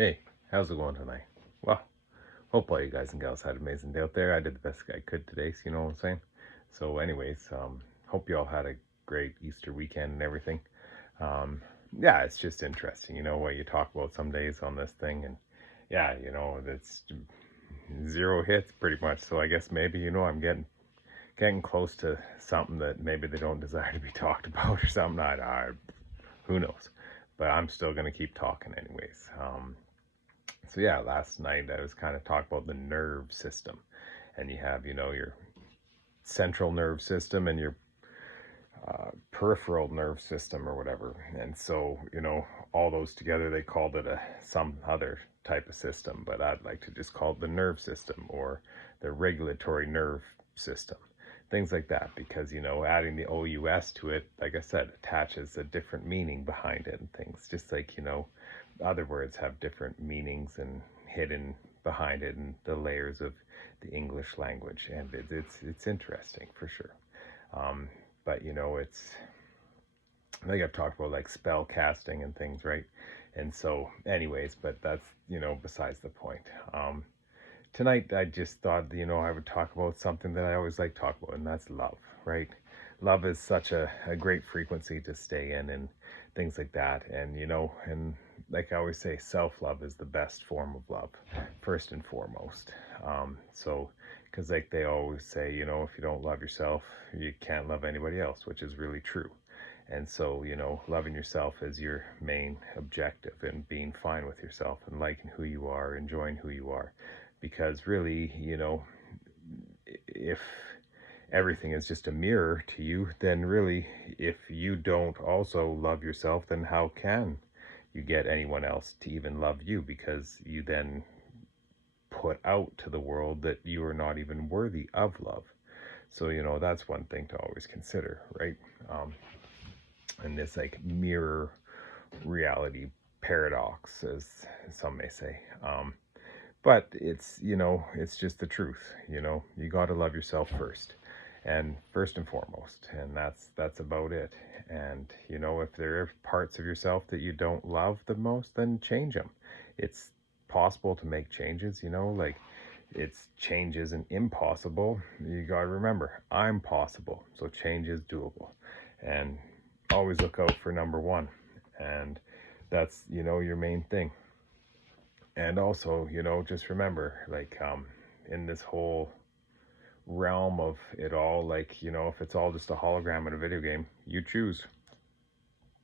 Hey, how's it going tonight? Well, hope all you guys and gals had an amazing day out there. I did the best I could today, so you know what I'm saying? So anyways, hope you all had a great Easter weekend and everything. Um, yeah, it's just interesting, what you talk about some days on this thing, and yeah, that's zero hits pretty much. So I guess maybe, I'm getting close to something that maybe they don't desire to be talked about or something. Who knows? But I'm still gonna keep talking anyways. So yeah, last night I was kind of talking about the nerve system, and you have your central nerve system and your peripheral nerve system or whatever. And so all those together they called it some other type of system, but I'd like to just call it the nerve system or the regulatory nerve system, things like that, because adding the OUS to it, like I said, attaches a different meaning behind it and things, just like other words have different meanings and hidden behind it and the layers of the English language, and it's interesting for sure. um, but I think I've talked about like spell casting and things, right? And so anyways, but that's besides the point. Tonight I just thought I would talk about something that I always like to talk about, and that's love, right? Love is such a great frequency to stay in and things like that. And and like I always say, self-love is the best form of love, first and foremost. So because like they always say, if you don't love yourself, you can't love anybody else, which is really true. And so loving yourself is your main objective, and being fine with yourself and liking who you are, enjoying who you are. Because really, if everything is just a mirror to you, then really, if you don't also love yourself, then how can you get anyone else to even love you? Because you then put out to the world that you are not even worthy of love. So that's one thing to always consider, right? um, and this like mirror reality paradox, as some may say. But it's just the truth. You got to love yourself first, and first and foremost, and that's about it. And if there are parts of yourself that you don't love the most, then change them. It's possible to make changes. Like it's change isn't impossible. You got to remember, I'm possible, so change is doable. And always look out for number one, and that's your main thing. And also just remember, like in this whole realm of it all, like if it's all just a hologram in a video game, you choose.